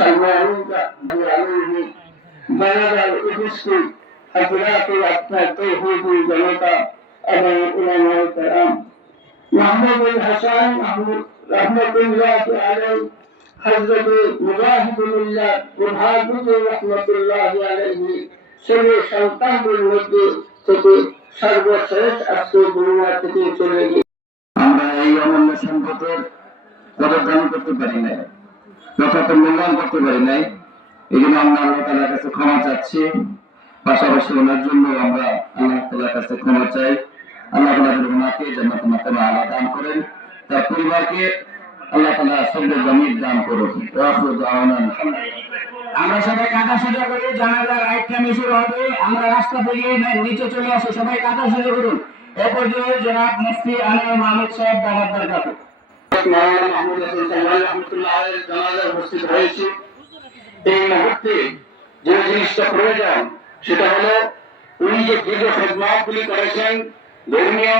المسلمون عليه بلغ الإبسط حضرات أكثر توحيد جنتا أبا العلماء الكرام محمد الحسن رحمة الله عليه حضرت مجاهد الله وحافظ رحمة الله عليه ছেলে সন্তানদের মধ্যে থেকে সর্বশেষ আজকে দুনিয়া থেকে চলে গিয়ে আমরা এই অমূল্য সম্পদের কদরদান করতে পারি নাই যথার্থ মূল্যায়ন করতে পারি নাই। এই জন্য আমরা আল্লাহ তালার কাছে ক্ষমা চাচ্ছি। পাশাপাশি ওনার জন্য আমরা আল্লাহ তালার কাছে ক্ষমা চাই। আল্লাহ তালা ওনাকে জান্নাত মাতামা আল্লাহ দান করেন। তার পরিবারকে আল্লাহ তালা সব্য জমির দান করুন। আমরা সবাই কাটা সোজা করি জানাজা রাইট টাইমে শুরু হবে আমরা রাস্তা থেকে নিচে চলে আসি, সবাই কাটা সোজা করুন। এ পর্যায়ে জনাব মুফতি আনোয়ার মাহমুদ সাহেব দামাত দরকার মাওলানা মাহমুদ হাসান সাল্লাহ রহমতুল্লাহ আলাইহির জানাজায় উপস্থিত সেটা হলো উনি যে দীর্ঘ খেদমাতগুলি করেছেন, ধর্মীয়